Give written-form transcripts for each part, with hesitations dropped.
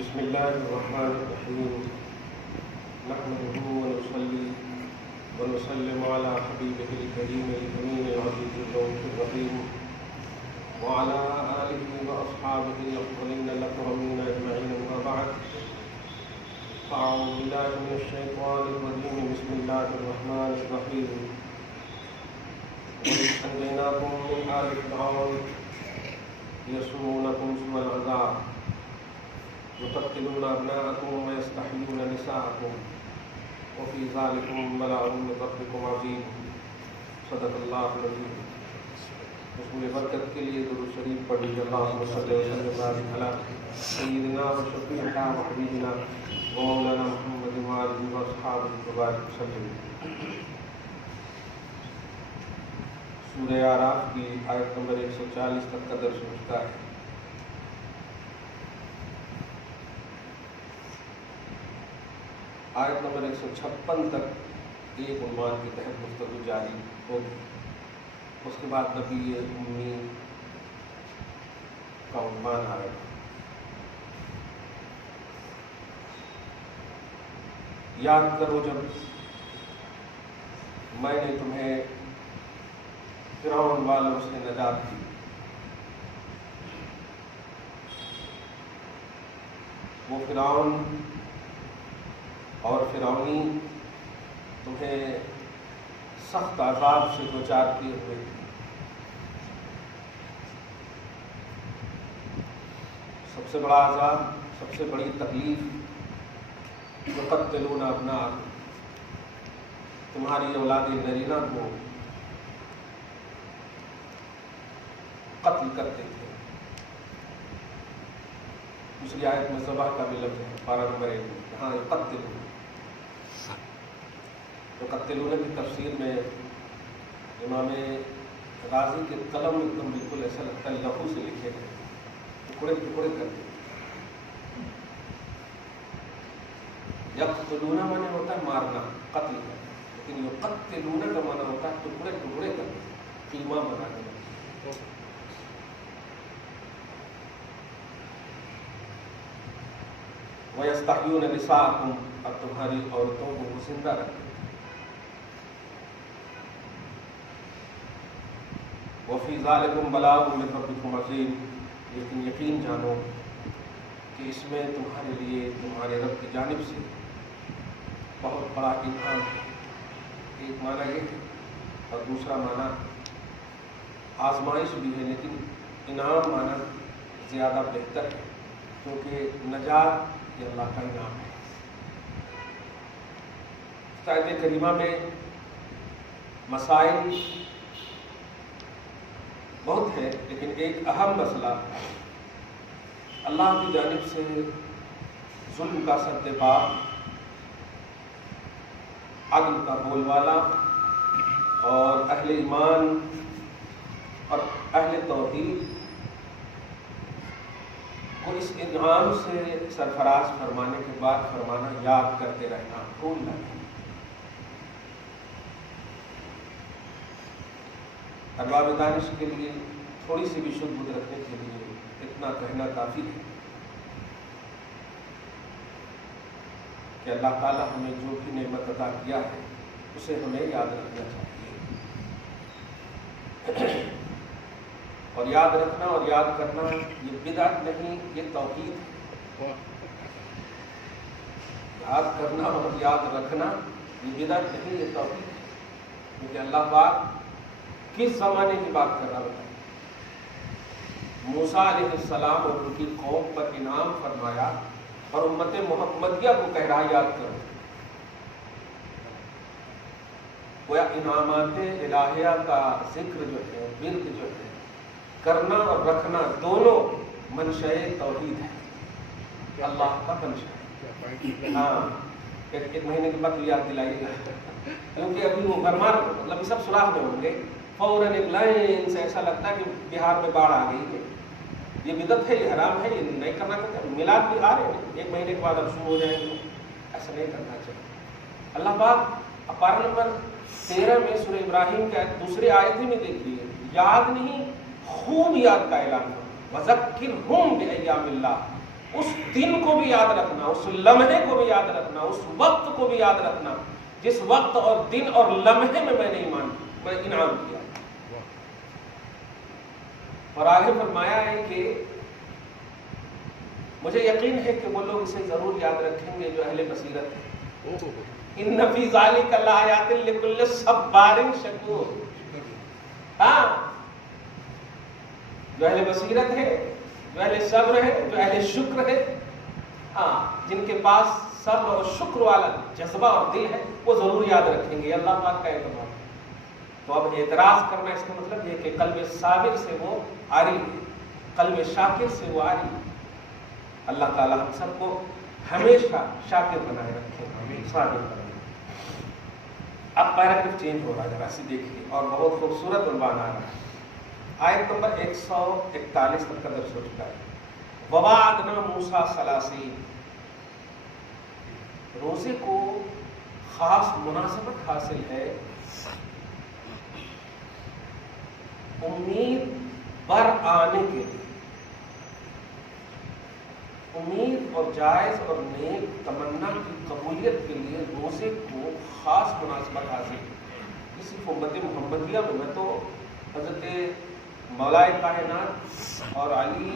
بسم الله الرحمن الرحيم نحمده ونصلي ونسلم على حبيبه الكريم الأمين العزيز الرؤوف الرحيم وعلى آله وأصحابه الأفضلين الأكرمين أجمعين أما بعد فأعوذ بالله من الشيطان الرجيم بسم الله الرحمن الرحيم وإذ أنجيناكم من آل فرعون يسومونكم سوء العذاب يقتلون أبناءكم ويستحيون نساءكم وفي ذلكم بلاء من ربكم عظيم صدق اللہ العظیم۔ رسول برکت کے لیے درود شریف پڑھ لیجیے۔ اللہم صلی وسلم علی سیدنا و شفیعنا و حبیبنا و مولانا محمد وآلہ و اصحابہ وبارک وسلم۔ سورہ اعراف کی آیت نمبر 140 تک کا درس ہوتا ہے۔ آیت نمبر 156 تک ایک عنوان کے تحت گفتگو جاری ہوگی، اس کے بعد نبی امی کا عنوان آئے گا۔ یاد کرو جب میں نے تمہیں فرعون والوں سے نجات دی، وہ فرعون اور فرعونی تمہیں سخت عذاب سے دوچار کیے ہوئے تھے۔ سب سے بڑا عذاب، سب سے بڑی تکلیف، یقتلون ابناءکم، تمہاری اولاد نرینہ کو قتل کرتے تھے۔ دوسری آیت میں ذبح کا بھی لفظ ہے، پارہ نمبر 1 میں، یہاں یقتلون۔ یقتلون کی تفسیر میں امام غازی کے قلم ایک دم بالکل ایسا لگتا ہے لہو سے لکھے گئے، ٹکڑے ٹکڑے کرتے۔ یقتلون معنی ہوتا ہے مارنا، قتل کرنا، لیکن یقتلون کا معنی ہوتا ہے ٹکڑے ٹکڑے کرنا، قیمہ بنا کے۔ وَيَسْتَحْيُونَ نِسَاءَكُمْ، اب تمہاری عورتوں کو زندہ رکھتے۔ وَفِي ذَلِكُمْ بَلَاءٌ مِّن رَبِّكُمْ عَظِيمٌ، لیکن یقین جانو کہ اس میں تمہارے لیے تمہارے رب کی جانب سے بہت بڑا انعام ہے۔ ایک معنی یہ ہے اور دوسرا معنی آزمائش بھی ہے، لیکن انعام معنی زیادہ بہتر ہے، کیونکہ نجات یہ اللہ کا انعام ہے۔ آیت کریمہ میں مسائل بہت ہے، لیکن ایک اہم مسئلہ اللہ کی جانب سے ظلم کا سرتپا، عدل کا بول والا، اور اہل ایمان اور اہل توحید کو اس انعام سے سرفراز فرمانے کے بعد فرمانا یاد کرتے رہنا، بھولنا نہیں۔ ارباب دانش کے لیے تھوڑی سی بھی شدھ بدھ رکھنے کے لیے اتنا کہنا کافی ہے کہ اللہ تعالیٰ ہمیں جو بھی نعمت عطا کیا ہے اسے ہمیں یاد رکھنا چاہیے، اور یاد رکھنا اور یاد کرنا یہ بدعت نہیں، یہ توحید ہے۔ یاد کرنا اور یاد رکھنا یہ بدعت نہیں، یہ توحید ہے، کیونکہ اللہ پاک کس زمانے کی بات کر رہا بتائیں؟ موسیٰ علیہ السلام اور ان کی قوم پر انعام فرمایا اور امت محمدیہ کو کہہ رہا یاد کرو۔ گویا انعامات الہیہ کا ذکر جو ہے، ورد جو ہے، کرنا اور رکھنا دونوں منشأ توحید ہے، اللہ کا منشأ ہے۔ ہاں، ایک مہینے کے بعد یاد دلائیے گا، کیونکہ ابھی وہ برمان مطلب یہ سب سراغ میں ہوں گے، فوراً ایک لائن سے ایسا لگتا ہے کہ بہار میں باڑھ آ گئی ہے، یہ بدعت ہے، یہ حرام ہے، یہ نہیں کرنا چاہتے۔ میلاد بھی آ رہے ہیں، ایک مہینے کے بعد اب شروع ہو جائیں گے، ایسا نہیں کرنا چاہیے۔ اللہ پاک پارہ نمبر 13 میں سورہ ابراہیم کے دوسرے آیت میں دیکھیے، یاد نہیں خوب یاد کا اعلان کرو، وَذَكِّرْهُمْ بِأَيَّامِ اللَّهِ، اس دن کو بھی یاد رکھنا، اس لمحے کو بھی یاد رکھنا، اس وقت کو بھی یاد رکھنا جس وقت اور دن اور لمحے میں نے انعام کیا۔ اور آگے فرمایا ہے کہ مجھے یقین ہے کہ وہ لوگ اسے ضرور یاد رکھیں گے جو اہل بصیرت ہیں۔ ان فی ذالک لآیات لکل صبار شکور۔ ہاں، جو اہل بصیرت ہے، جو اہل صبر ہے، جو اہل شکر ہے، ہاں، جن کے پاس صبر اور شکر والا جذبہ اور دل ہے، وہ ضرور یاد رکھیں گے۔ اللہ پاک کا اعتماد۔ تو اب اعتراض کرنا اس کا مطلب یہ کہ قلب صابر سے وہ عاری ہے، قلب شاکر سے وہ عاری ہے۔ اللہ تعالی ہم سب کو ہمیشہ شاکر بنائے رکھے، صابر بنائے۔ اب پیراگراف چینج ہو رہا ہے، ذرا سی دیکھیے، اور بہت خوبصورت عنوان آ رہا ہے۔ آیت نمبر 141 تک کا درس ہو چکا ہے۔ وَوَعَدْنَا مُوسَىٰ 30۔ روزے کو خاص مناسبت حاصل ہے امید بر آنے کے لیے، امید اور جائز اور نیک تمنا کی قبولیت کے لیے روزے کو خاص مناسبت حاصل ہے۔ اس امت محمدیہ میں تو حضرت مولائے کائنات اور علی،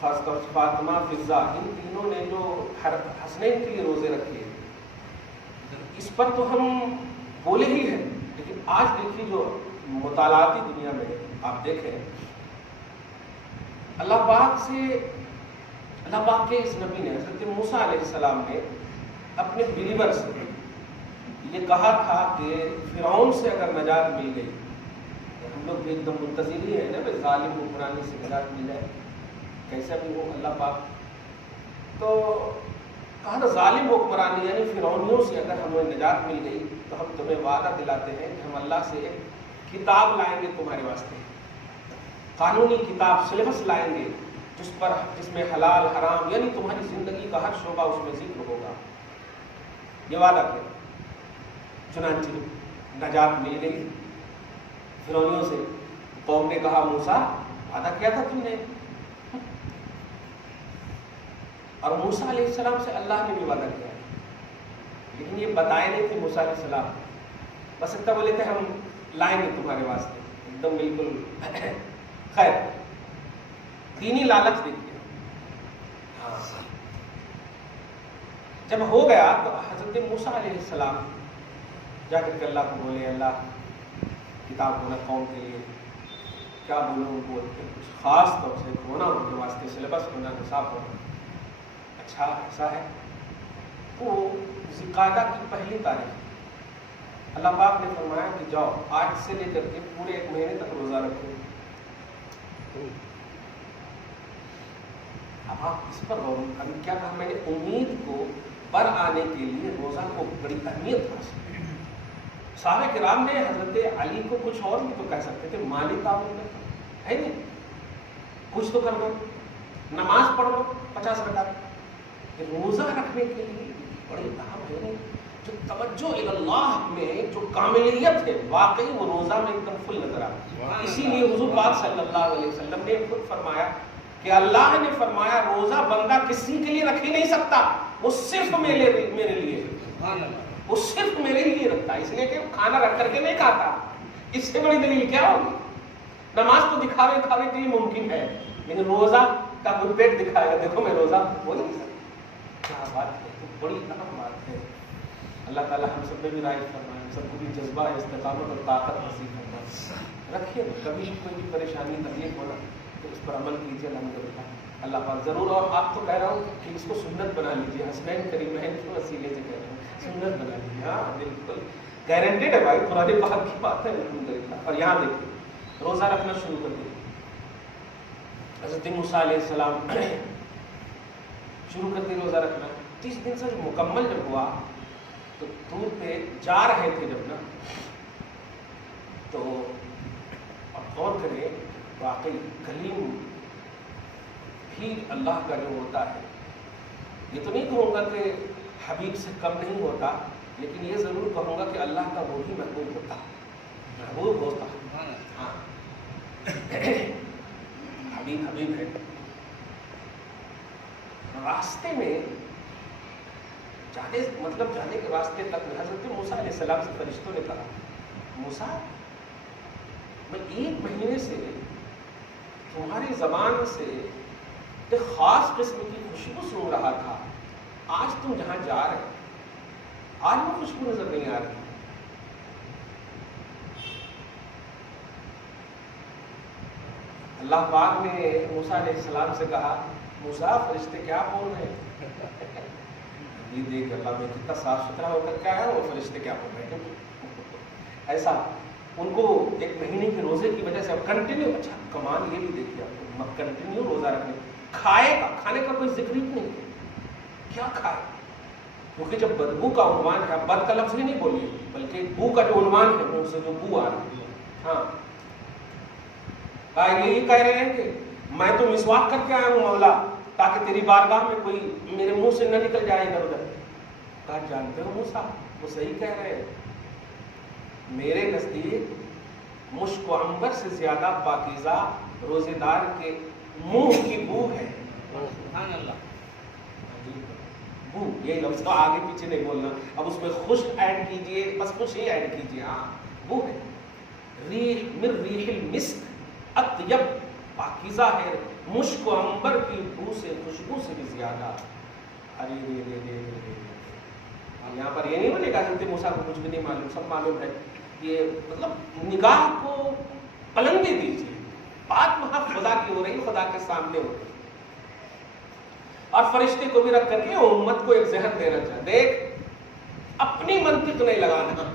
خاص طور سے فاطمہ، فضہ، ان تینوں نے جو حسنین کے لیے روزے رکھے، اس پر تو ہم بولے ہی ہیں، لیکن آج دیکھیے جو مطالعاتی دنیا میں آپ دیکھیں، اللہ پاک کے اس نبی نے، حضرت موسیٰ علیہ السلام نے اپنے بلیور سے یہ کہا تھا کہ فرعون سے اگر نجات مل گئی، ہم لوگ بھی ایک دم منتظر ہی ہیں نا، بھائی ظالم حکمرانی سے نجات مل جائے، کیسا بھی ہو اللہ پاک، تو کہا تھا ظالم حکمرانی یعنی فرعونیوں سے اگر ہمیں نجات مل گئی تو ہم تمہیں وعدہ دلاتے ہیں کہ ہم اللہ سے ایک کتاب لائیں گے تمہارے واسطے، قانونی کتاب، سلیبس لائیں گے جس میں حلال حرام یعنی تمہاری زندگی کا ہر شعبہ اس میں ذکر ہوگا۔ یہ وعدہ کیا، چنانچہ نجات مل گئی فرعونیوں سے۔ قوم نے کہا موسیٰ وعدہ کیا تھا تم نے، اور موسیٰ علیہ السلام سے اللہ نے بھی وعدہ کیا، لیکن یہ بتائے نہیں تھے موسیٰ علیہ السلام، بس اتنا بولے تھے ہم لائیں گے تمہارے واسطے، ایک دم بالکل خیر دینی لالچ دیکھیے۔ جب ہو گیا تو حضرت موسیٰ علیہ السلام جا کر کے اللہ کو بولے، اللہ کتاب ہونا قوم کے لیے کیا بولوں ان کو، کچھ خاص طور سے ہونا ان کے واسطے، سلیبس ہونا، نصاب ہونا۔ اچھا ایسا ہے تو ذوالقعدہ کی پہلی تاریخ اللہ پاک نے فرمایا کہ جاؤ آج سے لے کر کے پورے ایک مہینے تک روزہ رکھو۔ اب آپ اس پر غور کریں، کیا کہا میں نے، امید کو پر آنے کے لیے روزہ کو بڑی اہمیت حاصل ہے۔ صحابہ کرام نے حضرت علی کو کچھ اور بھی تو کہہ سکتے تھے، مالی تعاون ہے نہیں، کچھ تو کر دو، نماز پڑھ لو 50 رکعت، روزہ رکھنے کے لیے بڑی اہم ہے نہیں، جو توجہ اللہ میں جو کاملیت ہے واقعی وہ روزہ میں ایک دم فل نظر آتی ہے۔ اسی لیے حضور پاک صلی اللہ علیہ وسلم نے خود فرمایا کہ اللہ نے فرمایا روزہ بندہ کسی کے لیے رکھ ہی نہیں سکتا، وہ صرف میرے لیے ہے، وہ صرف میرے لیے رکھتا ہے، اس لیے کہ کھانا رکھ کر کے نہیں کھاتا۔ اس سے بڑی دلیل کیا ہوگی؟ نماز تو دکھاوے کھاوے کے لیے ممکن ہے، لیکن روزہ کا کوئی پیٹ دکھائے گا دیکھو میں روزہ ہو نہیں سکتا، کیا بات ہے، تو بڑی اہم بات ہے۔ اللہ تعالیٰ ہم سب پہ بھی رائج فرمائے، ہم سب کو بھی جذبہ استقامت اور طاقت نصیب فرمائے۔ رکھیے کبھی کوئی بھی پریشانی تکلیف ہونا تو اس پر عمل کیجیے الحمدللہ، اللہ پاک ضرور۔ اور آپ کو کہہ رہا ہوں کہ اس کو سنت بنا لیجیے، حسنین کریمین کے وسیلے سے کہہ رہا ہوں، سنت بنا لیجیے۔ ہاں بالکل گارنٹیڈ ہے بھائی، قرآن پاک کی بات ہے الحمدللہ۔ اور یہاں دیکھیے روزہ رکھنا شروع کر دیا حضرت موسیٰ علیہ السلام، شروع کر دی روزہ رکھنا۔ 30 دن سے مکمل جب ہوا تو دور پہ جا رہے تھے جب نا، تو اب غور کریں واقعی کلیم بھی اللہ کا جو ہوتا ہے، یہ تو نہیں کہوں گا کہ حبیب سے کم نہیں ہوتا، لیکن یہ ضرور کہوں گا کہ اللہ کا وہ بھی محبوب ہوتا، محبوب ہوتا۔ ہاں حبیب ہے، راستے میں جانے کے راستے تک میں حضرت موسیٰ علیہ السلام سے فرشتوں نے کہا موسیٰ میں 1 مہینے سے تمہاری زبان سے ایک خاص قسم کی خوشبو سن رہا تھا، آج تم جہاں جا رہے آج وہ خوشبو نظر نہیں آ رہی۔ اللہ پاک نے موسیٰ علیہ السلام سے کہا موسیٰ فرشتے کیا بول رہے ہیں؟ یہ دیکھ اللہ میں کتنا صاف ستھرا ہو کر کیا ہے، وہ فرشتے کیا بول رہے ہیں۔ ایسا ان کو 1 مہینے کے روزے کی وجہ سے اب کنٹینیو، اچھا کمال یہ بھی دیکھیے آپ کنٹینیو روزہ رکھنے، کھانے کا کوئی ذکر ہی نہیں ہے، کیا کھائے؟ کیونکہ جب بدبو کا عنوان ہے، بد کا لفظ ہی نہیں بولیے بلکہ بو کا جو عنوان ہے منہ سے جو بو آ رہی ہے، ہاں یہی کہہ رہے ہیں کہ میں تو مسواک کر کے آیا ہوں مولا تاکہ تیری بارگاہ میں کوئی میرے منہ سے نہ نکل جائے ادھر ادھر۔ کہا جانتے ہو موسیٰ وہ صحیح کہہ رہے ہیں، میرے نزدیک مشک و عنبر سے زیادہ پاکیزہ روزے دار کے منہ کی بو ہے۔ سبحان اللہ، بو یہ لفظ تو آگے پیچھے نہیں بولنا، اب اس میں خشک ایڈ کیجئے، بس خوش ہی ایڈ کیجئے، ہاں بو ہے۔ ریح من ریح المسک اطیب، پاکیزہ ہے مشک و عنبر کی بو سے، خوشبو سے بھی زیادہ۔ ارے یہاں پر یہ نہیں بنے گا حضرت موسیٰ کو کچھ بھی نہیں معلوم، سب معلوم ہے، یہ مطلب نگاہ کو پلنگے دیجیے، بات وہاں خدا کی ہو رہی، خدا کے سامنے ہو رہی، اور فرشتے کو بھی رکھ کر کے امت کو ایک ذہن دینا چاہے، دیکھ اپنی منطق نہیں لگانا،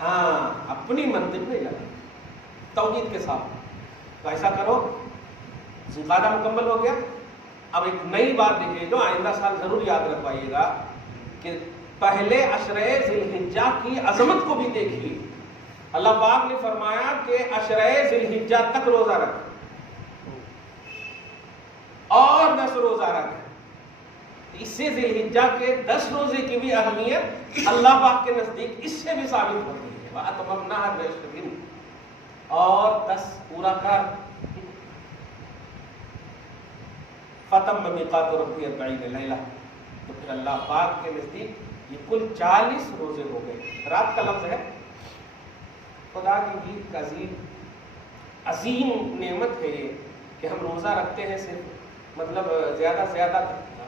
ہاں اپنی منطق نہیں لگانا، توحید کے ساتھ۔ تو ایسا کرو، ذوالقعدہ مکمل ہو گیا، اب ایک نئی بات دیکھیے جو آئندہ سال ضرور یاد رکھوائیے گا کہ پہلے عشرہ ذی الحجہ کی عظمت کو بھی دیکھیے۔ اللہ پاک نے فرمایا کہ عشرہ ذی الحجہ تک روزہ رکھ اور 10 روزہ رکھ، اس سے ذی الحجہ کے 10 روزے کی بھی اہمیت اللہ پاک کے نزدیک اس سے بھی ثابت ہوتی ہے۔ وَأَتْمَمْنَاهَا بِعَشْرٍ، اور 10 پورا کر۔ فَتَمَّ مِيقَاتُ رَبِّهِ 40 لَيْلَةً، تو پھر اللہ پاک کے نزدیک یہ کل 40 روزے ہو گئے۔ رات کا لفظ ہے، خدا کی عید کا عظیم نعمت ہے یہ کہ ہم روزہ رکھتے ہیں، صرف مطلب زیادہ سے زیادہ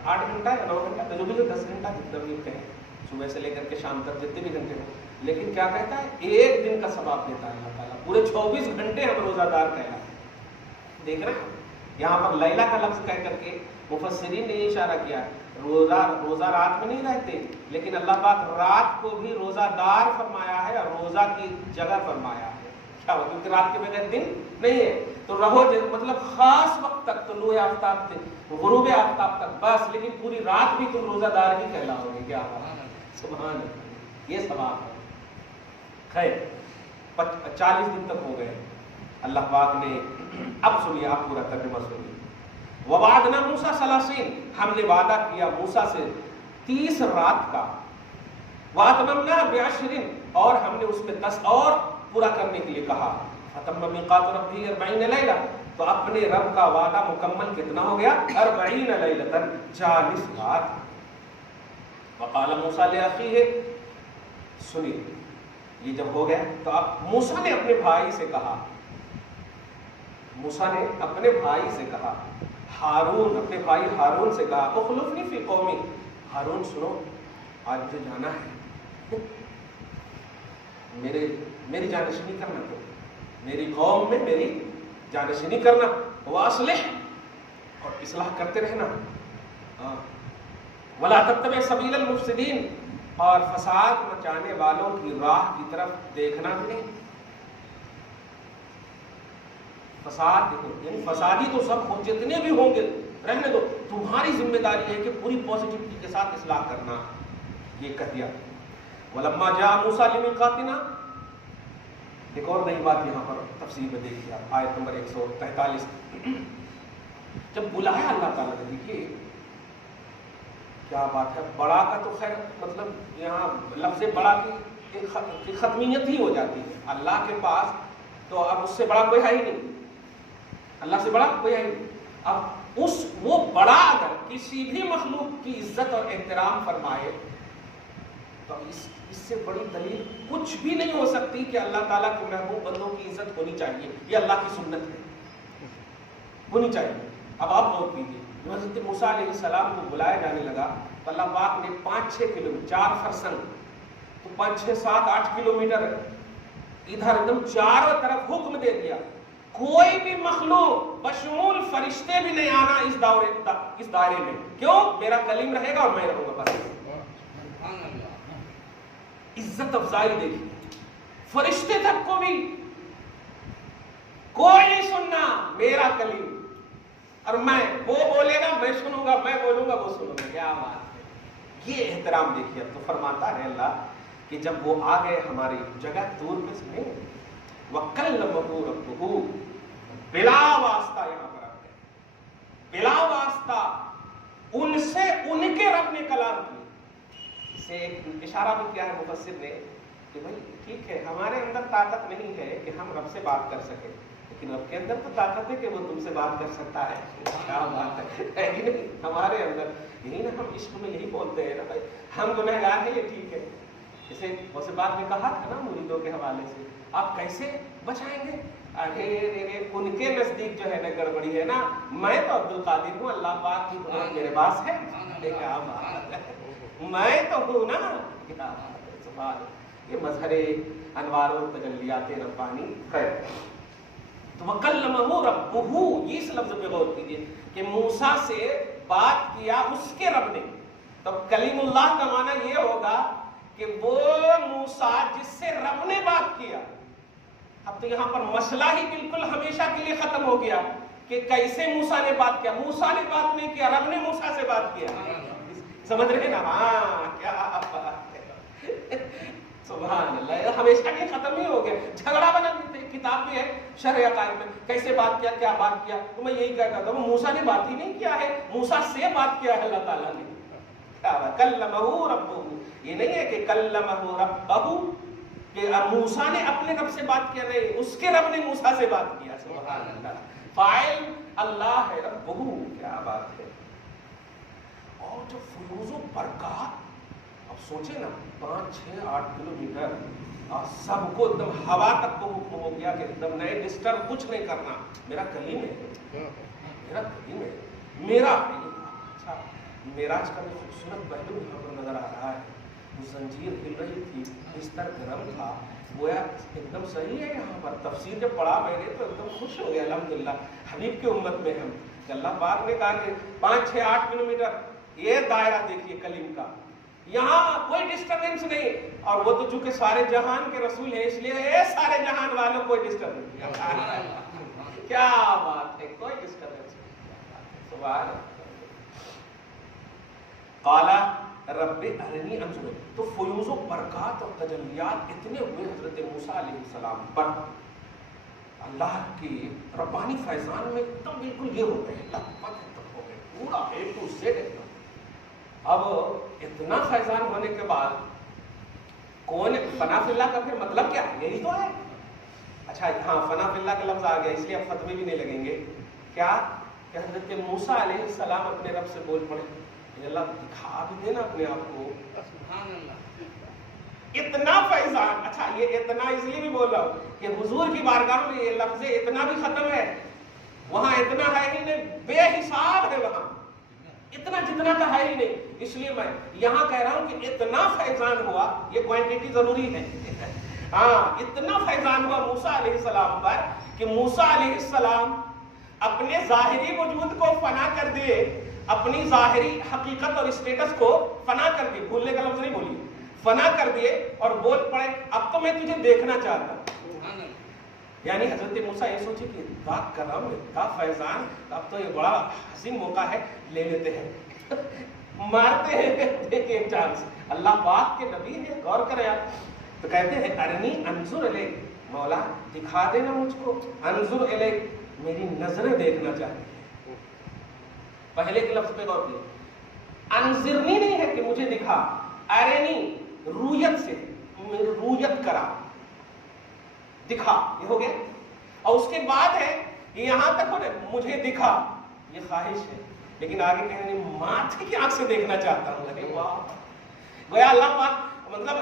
8 گھنٹہ یا 9 گھنٹہ، جو بھی 10 گھنٹہ جتنا بھی کہیں، صبح سے لے کر کے شام تک جتنے بھی گھنٹے ہوں، لیکن کیا کہتا ہے 1 دن کا ثواب دیتا ہے اللہ تعالیٰ، پورے 24 گھنٹے ہم روزہ دار کہلاتے ہیں۔ دیکھ رہے ہیں یہاں پر لیلہ کا لفظ کہہ کر کے مفسرین نے یہ اشارہ کیا ہے، روزہ رات میں نہیں رہتے، لیکن اللہ پاک رات کو بھی روزہ دار فرمایا ہے اور روزہ کی جگہ فرمایا ہے، کیا ہو، کیونکہ رات کے بغیر دن نہیں ہے، تو رہو مطلب خاص وقت تک، طلوع آفتاب سے غروب آفتاب تک بس، لیکن پوری رات بھی تم روزہ دار ہی کہلاؤ گے، کیا سبحان اللہ، یہ ثواب ہے۔ خیر 40 دن تک ہو گئے، اللہ پاک نے، اب سنیے آپ پورا ترجمہ سنیے۔ وَوَعَدْنَا مُوسَىٰ 30، ہم نے وعدہ کیا موسیٰ سے 30 رات کا، وَأَتْمَمْنَاهَا بِعَشْرٍ، اور ہم نے اس میں 10 اور پورا کرنے کے لیے کہا، فَتَمَّ مِيقَاتُ رَبِّهِ 40 لَيْلَةً، تو اپنے رب کا وعدہ مکمل کتنا ہو گیا؟ 40 لیلۃ، 40 رات۔ وَقَالَ مُوسَىٰ لِأَخِيهِ، سنیے یہ جب ہو گیا تو اب موسیٰ نے اپنے بھائی سے کہا، موسیٰ نے اپنے بھائی سے کہا، ہارون، اپنے بھائی ہارون سے کہا، اخلفنی فی قومی، ہارون سنو آج مجھے جانا ہے، میری جانشینی کرنا، تو میری قوم میں میری جانشینی کرنا، واصلح، اور اصلاح کرتے رہنا، ولا تتبع سبیل المفسدین، اور فساد مچانے والوں کی راہ کی طرف دیکھنا بھی نہیں۔ فساد دیکھو، یعنی فسادی تو سب ہو، جتنے بھی ہوں گے رہنے دو، تمہاری ذمہ داری ہے کہ پوری پازیٹیوٹی کے ساتھ اصلاح کرنا، یہ کہہ دیا۔ وَلَمَّا جَاءَ مُوسَىٰ لِمِيقَاتِنَا، ایک اور نئی بات یہاں پر تفسیر میں دیکھیے آپ، آیت نمبر 143، جب بلایا اللہ تعالیٰ نے، دیکھیے کیا بات ہے، بڑا کا تو خیر مطلب یہاں لفظ بڑا کی ختمیت ہی ہو جاتی ہے، اللہ کے پاس تو اب اس سے بڑا کوئی ہے ہی نہیں، اللہ سے بڑا کوئی ہے ہی نہیں، اب وہ بڑا اگر کسی بھی مخلوق کی عزت اور احترام فرمائے تو اس سے بڑی دلیل کچھ بھی نہیں ہو سکتی کہ اللہ تعالیٰ کے محبوب بندوں کی عزت ہونی چاہیے. یہ اللہ کی سنت ہے, ہونی چاہیے. اب آپ غور کیجیے, حضرت موسیٰ علیہ السلام کو بلایا جانے لگا تو اللہ پاک نے 5-6 کلومیٹر 4 فرسنگ تو 5-6 7 8 کلومیٹر ادھر ایک دم چاروں طرف حکم دے دیا, کوئی بھی مخلوق بشمول فرشتے بھی نہیں آنا اس دائرے میں. کیوں؟ میرا کلیم رہے گا اور میں رہوں گا. بس عزت افزائی دیکھیے, فرشتے تک کو بھی کوئی نہیں سننا, میرا کلیم اور میں, وہ بولے گا میں سنوں گا, میں بولوں گا وہ سنوں گا. کیا بات ہے, یہ احترام دیکھیے. اب تو فرماتا ہے اللہ کہ جب وہ آ گئے ہماری جگہ طور پہ سنے, وَكَلَّمَهُ رَبُّهُ, بلا واسطہ یہاں پر آتے ہیں, بلا واسطہ ان سے ان کے رب نے کلام کیا. اسے ایک اشارہ بھی کیا ہے مفسر نے کہ بھائی ٹھیک ہے ہمارے اندر طاقت نہیں ہے کہ ہم رب سے بات کر سکیں, لیکن رب کے اندر تو طاقت ہے کہ وہ تم سے بات کر سکتا ہے. کیا بات ہے, نہیں ہمارے اندر یہی نا, ہم عشق میں یہی بولتے ہیں نا بھائی ہم گنہگار ہیں, یہ ٹھیک ہے. اسے اسے بعد میں کہا تھا نا مریدوں کے حوالے سے, آپ کیسے بچائیں گے؟ ارے ان کے نزدیک جو ہے نا گڑبڑی ہے نا, میں تو عبد القادر ہوں, اللہ پاک کی قدرت میرے پاس ہے. کیا بات ہے, میں تو ہوں نا. کیا بات ہے, سبحان. یہ مظہر انوار و تجلیات ربانی. خیر, تو وَكَلَّمَهُ رَبُّهُ, یہ اس لفظ پہ غور کیجیے کہ موسیٰ سے بات کیا اس کے رب نے. تو کلیم اللہ کا معنی یہ ہوگا کہ وہ موسیٰ جس سے رب نے بات کیا. اب تو یہاں پر مسئلہ ہی بالکل ہمیشہ کے لیے ختم ہو گیا کہ کیسے موسیٰ نے بات کیا. موسیٰ نے بات نہیں کیا, رب نے موسیٰ سے بات کیا. سمجھ رہے نا؟ ہاں, کیا بات ہے, سبحان اللہ. ہمیشہ کے لیے ختم ہی ہو گیا. جھگڑا بنا دیتے, کتاب بھی ہے شرح عقائد میں, کیسے بات کیا, کیا بات کیا. تو میں یہی کہتا تھا موسیٰ نے بات ہی نہیں کیا ہے, موسیٰ سے بات کیا ہے اللہ تعالیٰ نے. کلمہ ربہ, یہ نہیں ہے کہ کلمہ ربہ کہ موسیٰ نے اپنے رب سے بات کیا, نہیں, اس کے رب نے موسیٰ سے بات کیا. سبحان اللہ. فاعل اللہ ہے, ربہ. کیا بات ہے. اور جو فیوز و برکات, اب سوچے نا 5-6-8 کلومیٹر سب کو ایک دم ہوا تک کو حکم ہو گیا کہ ایک دم نئے ڈسٹرب کچھ نہیں کرنا, میرا کلیم ہے, میرا کلیم ہے, میرا. اچھا, معراج کا بھی خوبصورت پہلو یہاں پر نظر آ رہا ہے. وہ زنجیر ہل رہی تھی, بستر گرم تھا, گویا ایک دم صحیح ہے. یہاں پر تفسیر جب پڑھا میں نے تو ایک دم خوش ہو گیا, الحمدللہ حبیب کی امت میں ہم. کہ اللہ پاک نے کہا کہ 5-6-8 کلومیٹر یہ دائرہ دیکھیے کلیم کا, یہاں کوئی ڈسٹربنس نہیں. اور وہ تو چونکہ سارے جہان کے رسول ہیں اس لیے سارے جہان والوں کو کوئی ڈسٹربنس نہیں. کیا بات ہے, کوئی ڈسٹربنس نہیں. سبحان اللہ. قالا رب ارنی انظر, تو فیوز و برکات اور تجلیات اتنے ہوئے حضرت موسیٰ علیہ السلام پر. اللہ کی ربانی فیضان میں ایک دم بالکل یہ ہو گئے, ہو گئے پورا A to Z ایک دم. اب اتنا فیضان ہونے کے بعد کون فنا فی اللہ کا پھر مطلب کیا ہے, یہی تو ہے. اچھا ہاں, فنا فی اللہ کا لفظ آ گیا اس لیے اب فتوے بھی نہیں لگیں گے. کیا کہ حضرت موسیٰ علیہ السلام اپنے رب سے بول پڑے, اللہ دکھا بھی دینا اپنے آپ کو. سبحان اللہ. اتنا فیضان. اچھا یہ اتنا اس لیے بھی بول رہا ہوں کہ حضور کی بارگاہ میں یہ لفظ اتنا بھی ختم ہے, وہاں اتنا ہے ہی نہیں, بے حساب ہے وہاں, اتنا جتنا کا ہے ہی نہیں. اس لیے میں یہاں کہہ رہا ہوں کہ اتنا فیضان ہوا, یہ کوانٹیٹی ضروری ہے. ہاں, اتنا فیضان ہوا موسیٰ علیہ السلام پر کہ موسیٰ علیہ السلام اپنے ظاہری وجود کو فنا کر دیے, اپنی ظاہری حقیقت اور اسٹیٹس کو فنا کر دیے, بھولنے کا لفظ نہیں بولیے, فنا کر دیے اور بول پڑے اب تو میں تجھے دیکھنا چاہتا ہوں. یعنی حضرت موسیٰ یہ سوچے کہ اتنا کرم, اتنا فیضان, اب تو یہ بڑا حسین موقع ہے, لے لیتے ہیں, مارتے ہیں, دیکھیں ایک چانس. اللہ پاک کے نبی ہے, غور کریں آپ. تو کہتے ہیں ارنی انظر الیک, مولا دکھا دینا مجھ کو, انظر الیک, میری نظریں دیکھنا چاہتی ہیں. پہلے کے لفظ پہ غور کیے, انظرنی نہیں ہے کہ مجھے دکھا, ارنی رویت سے, رویت کرا, دکھا, یہ ہو گیا. اور اس کے بعد ہے یہاں تک ہو مجھے دکھا, یہ خواہش ہے، لیکن آگے کہنے ماتھے کی آنکھ سے دیکھنا چاہتا ہوں. ارے واہ، گویا اللہ پاک مطلب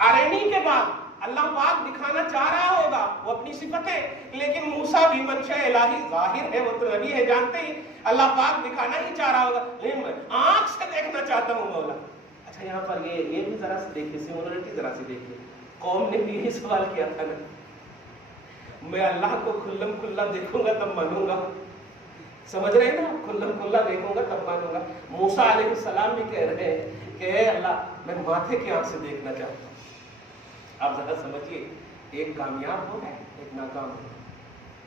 آرینی کے بعد اللہ پاک دکھانا چاہ رہا ہوگا وہ اپنی صفتیں، لیکن موسیٰ بھی منشاء الہی ظاہر ہے، وہ تو نبی ہے جانتے ہی، اللہ پاک دکھانا ہی چاہ رہا ہوگا، لیکن آنکھ سے دیکھنا چاہتا ہوں مولا. اچھا یہاں پر یہ بھی ذرا سے دیکھیے، سیمولرٹی ذرا سے دیکھیے. قوم نے بھی یہی سوال کیا تھا نا، میں اللہ کو کھلم کھلا دیکھوں گا تب مانوں گا. سمجھ رہے ہیں نا، کھلم کھلا دیکھوں گا تب مانوں گا. موسیٰ علیہ السلام بھی کہہ رہے ہیں کہ اے اللہ میں ماتھے کی آنکھ سے دیکھنا چاہتا ہوں. آپ ذرا سمجھیے، ایک کامیاب ہو گئے ایک ناکام ہو گئے،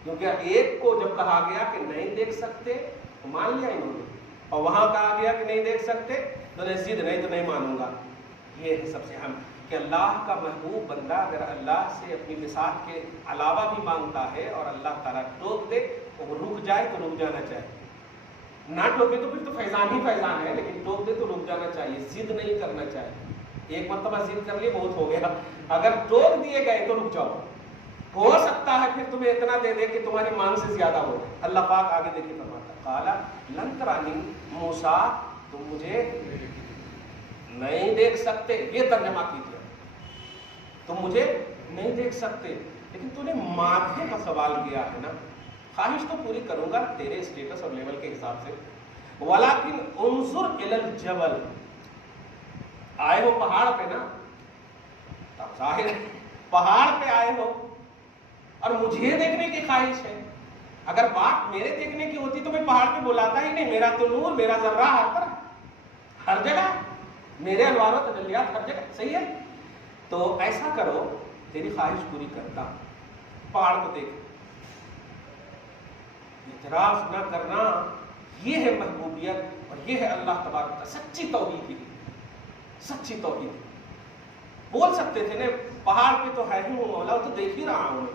کیونکہ ایک کو جب کہا گیا کہ نہیں دیکھ سکتے تو مان لیا انہوں نے، اور وہاں کہا گیا کہ نہیں دیکھ سکتے تو ضد نہیں تو نہیں مانوں گا. یہ ہے سب سے اہم کہ اللہ کا محبوب بندہ اگر اللہ سے اپنی بساط کے علاوہ بھی مانگتا ہے اور اللہ تعالیٰ ٹوک دے تو وہ رک جائے تو رک جانا چاہیے. نہ ٹوکے تو پھر تو فیضان ہی فیضان ہے، لیکن ٹوک دے تو رک جانا چاہیے، ضد نہیں کرنا چاہیے. ایک مرتبہ ضد کر لیے بہت ہو گیا، اگر ٹوک دیے گئے تو رک جاؤ. ہو سکتا ہے پھر تمہیں اتنا دے دے کہ تمہاری مانگ سے زیادہ ہو. اللہ پاک آگے دیکھیے فرماتا قال لن ترانی، موسیٰ تم مجھے نہیں دیکھ سکتے، یہ ترجمہ کیجیے، تم مجھے نہیں دیکھ سکتے، لیکن تو نے ماتھے کا سوال کیا ہے نا، خواہش تو پوری کروں گا تیرے اسٹیٹس اور لیول کے حساب سے. ولیکن انظر الی الجبل، آئے ہو پہاڑ پہ نا، تب ظاہر ہے پہاڑ پہ آئے ہو اور مجھے دیکھنے کی خواہش ہے. اگر بات میرے دیکھنے کی ہوتی تو میں پہاڑ پہ بلاتا ہی نہیں. میرا تو نور، میرا ذرہ ہر طرف ہر جگہ، میرے انوار و تجلیات ہر جگہ، صحیح ہے. تو ایسا کرو، تیری خواہش پوری کرتا، پہاڑ کو دیکھ. اعتراض نہ کرنا، یہ ہے محبوبیت اور یہ ہے اللہ تبارک کا سچی توحید. کی سچی توحید بول سکتے تھے نا پہاڑ پہ تو ہے ہی ہوں مولا، وہ تو دیکھ ہی رہا ہوں میں،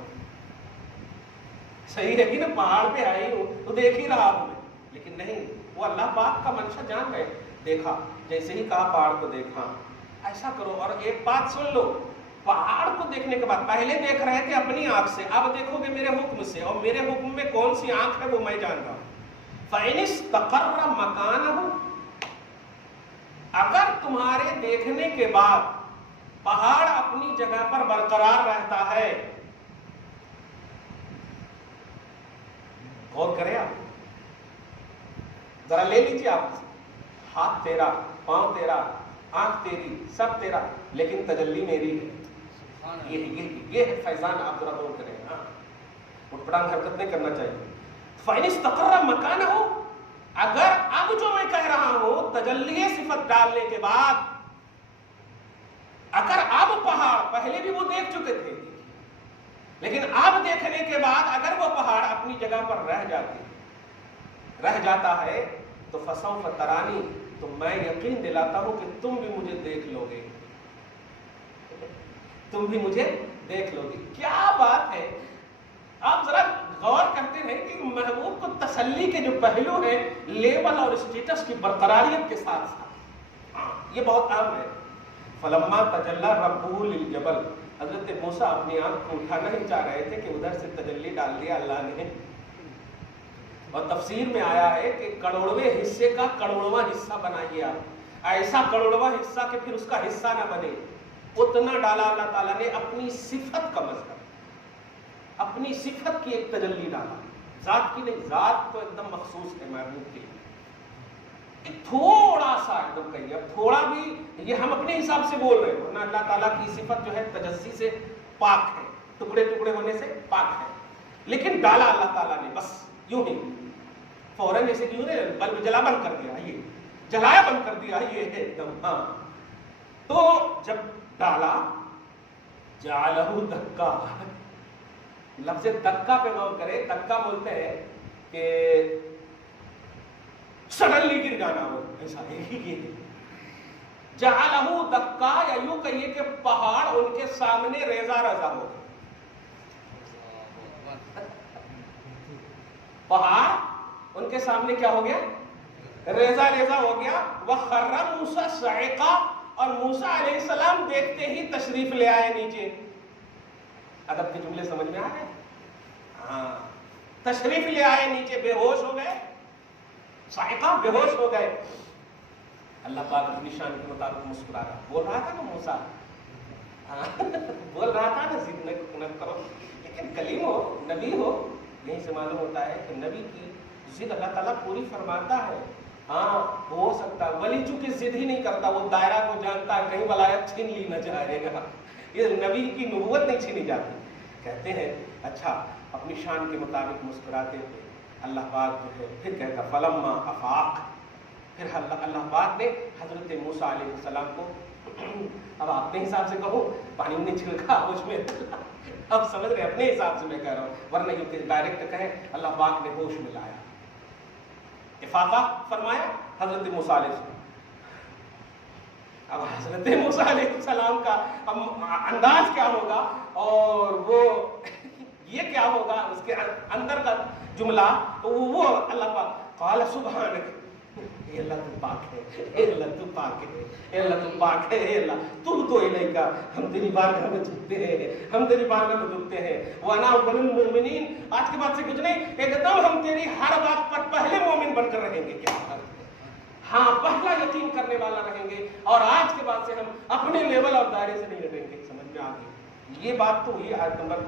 صحیح ہے کہ نا، پہاڑ پہ آئی ہوں تو دیکھ ہی رہا ہوں میں. لیکن نہیں، وہ اللہ پاک کا منشا جان گئے. دیکھا، جیسے ہی کہا پہاڑ کو دیکھا. ایسا کرو، اور ایک بات سن لو، پہاڑ کو دیکھنے کے بعد پہلے دیکھ رہے تھے اپنی آنکھ سے، اب دیکھو گے میرے حکم سے، اور میرے حکم میں کون سی آنکھ ہے وہ میں جانتا ہوں. فَإِنِ اسْتَقَرَّ مَكَانَهُ، اگر تمہارے دیکھنے کے بعد پہاڑ اپنی جگہ پر برقرار رہتا ہے، غور کریں آپ، ذرا لے لیجیے آپ، ہاتھ تیرا، پاؤں تیرا، آنکھ تیری، سب تیرا، لیکن تجلی میری ہے. یہ ہے فیضان. آپ ذرا غور کریں، ہاں اٹھ پٹانگ حرکت نہیں کرنا چاہیے. فَإِنِ اسْتَقَرَّ مَكَانَهُ، اگر اب جو میں کہہ رہا ہوں تجلی صفت ڈالنے کے بعد، اگر اب پہاڑ، پہلے بھی وہ دیکھ چکے تھے لیکن اب دیکھنے کے بعد اگر وہ پہاڑ اپنی جگہ پر رہ جاتا ہے تو فسوف ترانی، تو میں یقین دلاتا ہوں کہ تم بھی مجھے دیکھ لو گے، تم بھی مجھے دیکھ لو گے. کیا بات ہے. آپ ذرا غور کرتے رہیں کہ محبوب کو تسلی کے جو پہلو ہیں لیول اور اسٹیٹس کی برقراریت کے ساتھ ساتھ، یہ بہت اہم ہے. فلما تجلی ربہ للجبل، حضرت موسیٰ اپنی آنکھ کو اٹھانا ہی چاہ رہے تھے کہ ادھر سے تجلی ڈال دیا اللہ نے. اور تفسیر میں آیا ہے کہ کروڑویں حصے کا کروڑواں حصہ بنائیے آپ، ایسا کروڑواں حصہ کہ پھر اس کا حصہ نہ بنے، اتنا ڈالا اللہ تعالیٰ نے. اپنی صفت کا مظہر، اپنی صفت کی ایک تجلی ڈالا، ذات کی نہیں. ذات تو ایک دم مخصوص ہے محبوب کی. تھوڑا سا ایک دم کہیے، اب تھوڑا بھی یہ ہم اپنے حساب سے بول رہے ہیں، ورنہ اللہ تعالیٰ کی صفت جو ہے تجزی سے پاک ہے، ٹکڑے ٹکڑے ہونے سے پاک ہے. لیکن ڈالا اللہ تعالیٰ نے بس یوں ہی فوراً، جیسے کہ یوں نے بلب جلا بند کر دیا، یہ جلایا بند کر دیا، یہ ہے ایک دم. ہاں تو جب ڈالا جعلہ دکا، لفظ دکا پہ غور کرے. دکا بولتے ہیں کہ سڈنلی گر جانا ہو، ایسا ہی. جعلہ دکا، یا یوں کہیے کہ پہاڑ ان کے سامنے ریزہ ریزہ ہو گئے. پہاڑ ان کے سامنے کیا ہو گیا؟ ریزہ ریزہ ہو گیا. وَخَرَّ مُوسَىٰ صَعِقًا، اور موسیٰ علیہ السلام دیکھتے ہی تشریف لے آئے نیچے. ادب کے جملے سمجھ میں آ گئے؟ ہاں، تشریف لے آئے نیچے، بے ہوش ہو گئے. صاعقہ، بے ہوش ہو گئے. اللہ پاک اپنی شان کے مطابق مسکرا رہا، بول رہا تھا نا موسیٰ، بول رہا تھا نا ضد نہ کرو، لیکن کلیم ہو، نبی ہو. یہیں سے معلوم ہوتا ہے کہ نبی کی ضد اللہ تعالیٰ پوری فرماتا ہے. ہاں ہو سکتا ہے ولی چونکہ ضد ہی نہیں کرتا، وہ دائرہ کو جانتا ہے، کہیں ولایت چھین لی نہ جائے گا. یہ نبی کی نبوت نہیں چھینی جاتی. کہتے ہیں اچھا اپنی شان کے مطابق مسکراتے ہوئے اللہ پاک جو ہے پھر کہتا فلما افاق، پھر اللہ پاک نے حضرت موسیٰ علیہ السلام کو، اب اپنے حساب سے کہوں پانی نے چھلکا ہوش میں، اب سمجھ رہے اپنے حساب سے میں کہہ رہا ہوں، ورنہ یہ کہ ڈائریکٹ کہیں اللہ پاک نے ہوش میں لایا، افاقہ فرمایا حضرت موسیٰ علیہ السلام. اب حضرت موسیٰ علیہ السلام کا انداز کیا ہوگا اور وہ یہ کیا ہوگا اس کے اندر کا جملہ، وہ اللہ پاک قال سبحانک، اے اللہ تو پاک ہے، اے اللہ تو پاک ہے، اے اللہ تو پاک ہے، اے اللہ تو الیک، ہم تیری بارگاہ میں جھکتے ہیں، ہم تیری بارگاہ میں جھکتے ہیں. وانا اول المؤمنین، آج کے بعد سے کچھ نہیں، ایک دم ہم تیری ہر بات پر پہلے مومن بن کر رہیں گے. کیا ہاں پہلا یقین کرنے والا رہیں گے، اور آج کے بعد سے ہم اپنے لیول اور دائرے سے نہیں رہیں گے. سمجھ میں آ گئی یہ بات؟ تو یہ آیت نمبر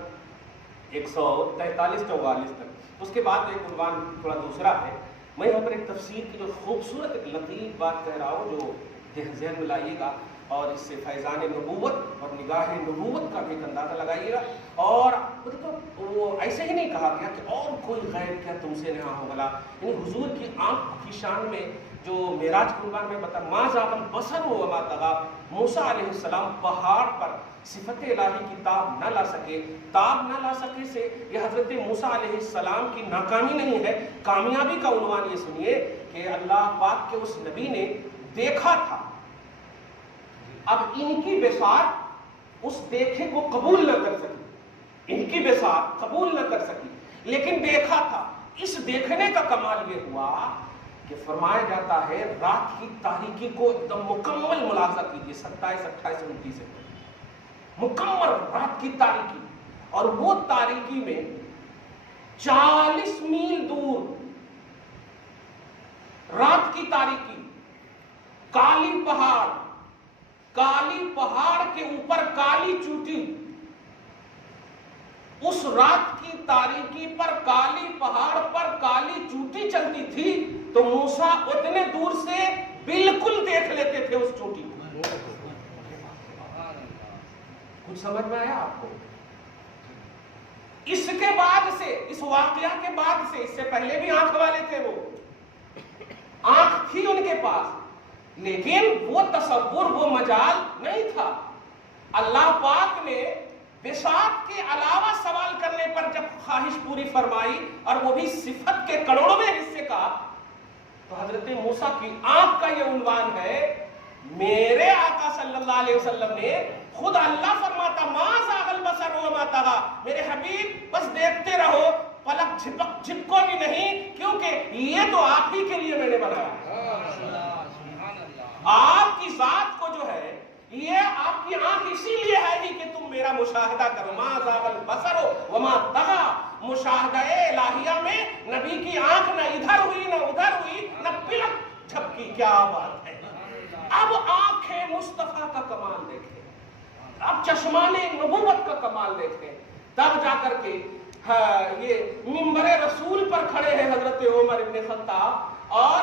143-44 تک. اس کے بعد ایک عنوان تھوڑا دوسرا ہے. میں یہاں پر ایک تفسیر کی جو خوبصورت ایک لطیف بات کہہ رہا ہوں جو ذہن میں لائیے گا، اور اس سے فیضان نبوت اور نگاہ نبوت کا بھی ایک اندازہ لگائیے گا. اور مطلب وہ ایسے ہی نہیں کہا گیا کہ اور کوئی غیب کیا تم سے نہا ہو بلا، یعنی حضور کی آنکھ کی شان میں جو معراج کے عنوان میں بتا ما ذاق البصر وما طغى، موسیٰ علیہ السلام پہاڑ پر صفت الہی کی تاب نہ لا سکے. تاب نہ لا سکے سے یہ حضرت موسیٰ علیہ السلام کی ناکامی نہیں ہے، کامیابی کا عنوان یہ سنیے کہ اللہ پاک کے اس نبی نے دیکھا تھا. اب ان کی بساط اس دیکھے کو قبول نہ کر سکی، ان کی بساط قبول نہ کر سکی، لیکن دیکھا تھا. اس دیکھنے کا کمال یہ ہوا کہ فرمایا جاتا ہے رات کی تاریکی کو ایک دم مکمل ملاحظہ کیجیے. 27, 28, 29 مکمل رات کی تاریکی، اور وہ تاریکی میں 40 میل دور رات کی تاریکی، کالی پہاڑ، کالی پہاڑ کے اوپر کالی چوٹی. اس رات کی تاریکی پر کالی پہاڑ پر کالی چوٹی چلتی تھی تو موسیٰ اتنے دور سے بالکل دیکھ لیتے تھے اس چوٹی کو. کچھ سمجھ میں آیا آپ کو؟ اس کے بعد سے، اس واقعہ کے بعد سے، اس سے پہلے بھی آنکھ والے تھے، وہ آنکھ تھی ان کے پاس، لیکن وہ تصور، وہ مجال نہیں تھا. اللہ پاک نے بساط کے علاوہ سوال کرنے پر جب خواہش پوری فرمائی، اور وہ بھی صفت کے کروڑویں حصے کا، تو حضرت موسیٰ کی آنکھ کا یہ عنوان ہے. میرے آقا صلی اللہ علیہ وسلم نے خود، اللہ فرماتا ما ذاق البصر وما طغى، میرے حبیب بس دیکھتے رہو، پلک جھپکو بھی نہیں، کیونکہ یہ تو آپ ہی کے لیے میں نے بنایا. آپ کی ذات کو جو ہے یہ آپ کی آنکھ اسی لیے ہے ہی کہ تم میرا مشاہدہ کرو. ما ذاق البصر وما طغى، مشاہدہ الہیہ میں نبی کی آنکھ نہ ادھر ہوئی نہ ادھر ہوئی، نہ پلک جھپکی. کیا بات ہے! اب آنکھیں مصطفیٰ کا کمال دیکھیں، اب چشمان نبوت کا کمال دیکھیں. تب جا کر کے یہ منبر رسول پر کھڑے ہیں حضرت عمر ابن خطاب، اور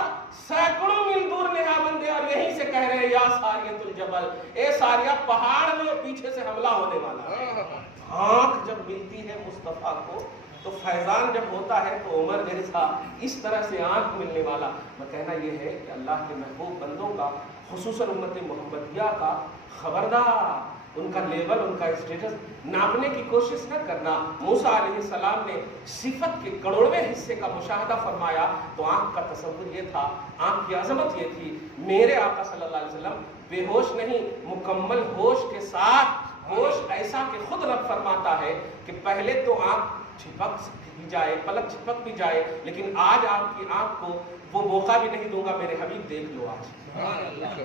سینکڑوں میل دور نہا بندے، اور یہیں سے کہہ رہے ہیں یا ساریۃ الجبل، اے ساریہ پہاڑ میں پیچھے سے حملہ ہونے والا ہے. آنکھ جب ملتی ہے مصطفیٰ کو تو فیضان جب ہوتا ہے تو عمر جیسا اس طرح سے آنکھ ملنے والا. میں کہنا یہ ہے کہ اللہ کے محبوب بندوں کا، خصوصاً امت محمدیہ کا، خبردار ان کا لیول، ان کا اسٹیٹس ناپنے کی کوشش نہ کرنا. موسیٰ علیہ السلام نے صفت کے کروڑویں حصے کا مشاہدہ فرمایا تو آنکھ کا تصور یہ تھا، آنکھ کی عظمت یہ تھی. میرے آقا صلی اللہ علیہ وسلم بے ہوش نہیں، مکمل ہوش کے ساتھ، ہوش ایسا کہ خود رب فرماتا ہے کہ پہلے تو آنکھ چھپک بھی جائے، پلک چھپک بھی جائے، لیکن آج آپ کی آنکھ کو وہ موقع بھی نہیں دوں گا. میرے حبیب دیکھ لو، آج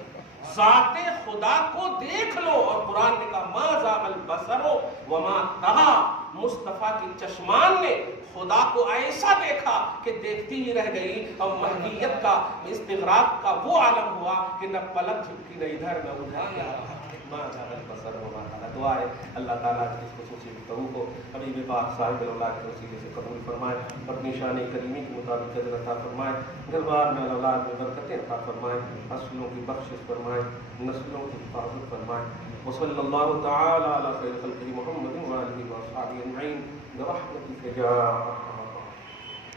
ذات خدا کو دیکھ لو. اور قرآن نے کہا ما ذاق البصر وما طغى، مصطفیٰ کی چشمان نے خدا کو ایسا دیکھا کہ دیکھتی ہی رہ گئی اور مہیت کا استغراق کا وہ عالم ہوا کہ نہ پلک جھپکی نہ ادھر نہ ادھر. دعا ہے اللہ تعالیٰ کی اس خصوصی گفتگو کو حبیب پاک صاحب الاولاد کے وسیلے سے قبول فرمائے، اپنی شان کریمی کے مطابق اجر عطا فرمائے، گھر بار میں اولاد میں برکتیں عطا فرمائے، نسلوں کی بخشش فرمائے، نسلوں کی حفاظت فرمائے. وصلی اللہ تعالی علی خیر خلقہ محمد وآلہ وصحبہ اجمعین برحمتک یا